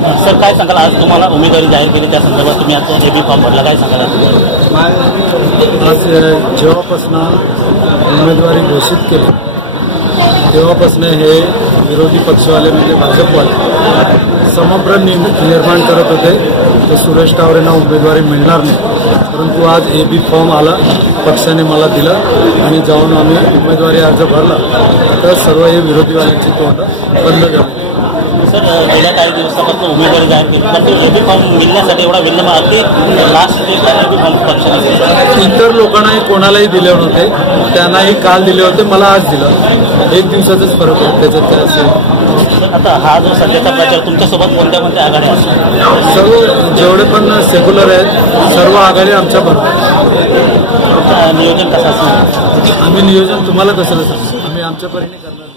Sir काय सांगाल, आज तुम्हाला उमेदवारी जाहीर केली त्या संदर्भात तुम्ही आज एबी फॉर्म भरला, काय सांगाल? आज जेव्हापासून उमेदवारी घोषित केली तेव्हापासून हे विरोधी पक्षवाले म्हणजे भाजपवाले संभ्रम निर्माण करत होते तर सुरेश टावरेंना उमेदवारी मिळणार नाही, परंतु आज एबी फॉर्म आला, पक्षाने मला दिला आणि जाऊन आम्ही उमेदवारी अर्ज भरला तर सर्व हे विरोधीवाल्यांची तोंड बंद झाली. सर गेल्या काही दिवसापासून उमेदवारी जाहीर केली पण ते एबी फॉर्म मिळण्यासाठी एवढा विलंब अगदी लास्ट डेट एबी फॉर्म पक्षाने इतर लोकांनाही कोणालाही दिले नव्हते, त्यांनाही काल दिले होते, मला आज दिलं. एक दिवसाचाच फरक होता त्याच्यात काय असेल. आता हा जो सध्याचा प्रचार तुमच्यासोबत कोणत्या कोणत्या आघाड्या असतात? सर्व जेवढे पण सेक्युलर आहेत सर्व आघाडी आमच्या बरोबर. नियोजन कसं असणार? आम्ही नियोजन तुम्हाला कसं सांगू, आम्ही आमच्या परीने करणार.